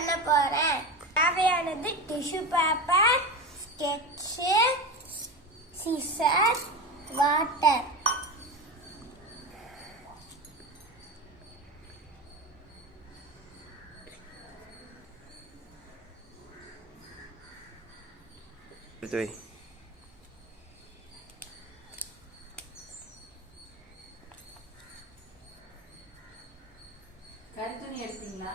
பண்ண போறேன். தேவையானது tissue paper, sketch, scissor, water. கருத்துணி எடுத்தீங்களா?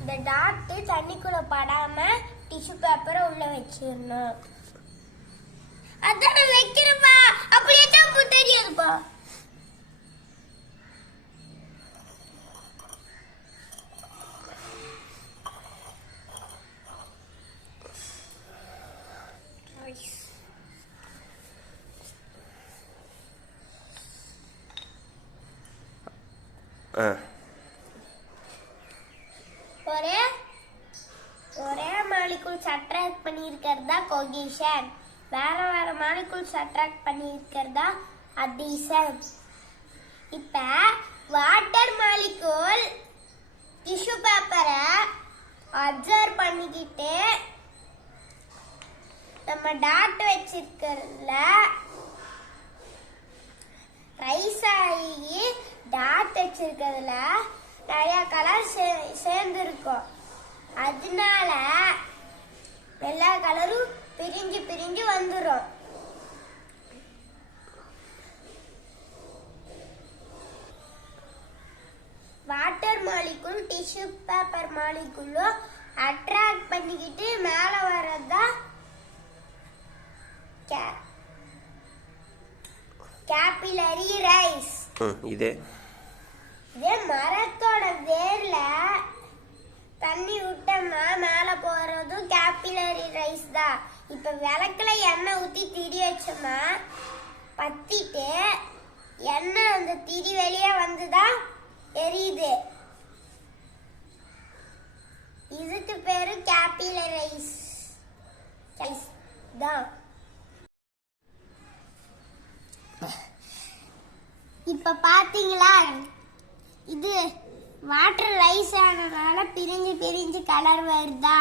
இந்த டாட் தண்ணிக்குள்ள படாம டிஷ்யூ பேப்பரை உள்ள வச்சிடணும். அதான் நான் வைக்கிறப்பா, அப்படியே தான் தெரியாதுப்பா. ஒரே மாலிகுல்ஸ் அட்ராக்ட் பண்ணியிருக்கிறதா கோஹெஷன், வேற வேற மாலிகுல்ஸ் அட்ராக்ட் பண்ணியிருக்கிறதா அதீசன். இப்ப வாட்டர் மாலிகுல் டிஷ்யூ பேப்பரை அப்சர்வ் பண்ணிக்கிட்டு நம்ம டாட் வச்சிருக்கிறதுல ரைஸ் ஆகி டாட் வச்சிருக்கிறதுல நிறைய கலர் சேர்ந்து இருக்கும். அதனால எல்லா கலரும் பிரிஞ்சு பிரிஞ்சு வந்துடும். வாட்டர் மாலிகுல் டிஷ்யூ பேப்பர் மாலிகுலும் அட்ராக்ட் பண்ணிக்கிட்டு மேல வர்றதா கேபிலரி ரைஸ். இதே மரத்தோட வேர்ல தண்ணி விட்டோம்னா மேல போறதும் கேபிலரி ரைஸ் தான். இப்ப விளக்குல எண்ணெய் ஊத்தி திரி வச்சோம்னா பத்திட்டு எண்ணெய் அந்த திரி வெளியே வந்துதான் எரியுது. இதுக்கு பேரு கேபிலரி ரைஸ் தான். இப்ப பாத்தீங்களா, இது வாட்டர் ரைஸ் ஆனதுனால பிரிஞ்சு பிரிஞ்சு கலர் வருதா,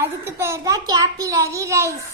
அதுக்கு பேர் தான் கேபிலரி ரைஸ்.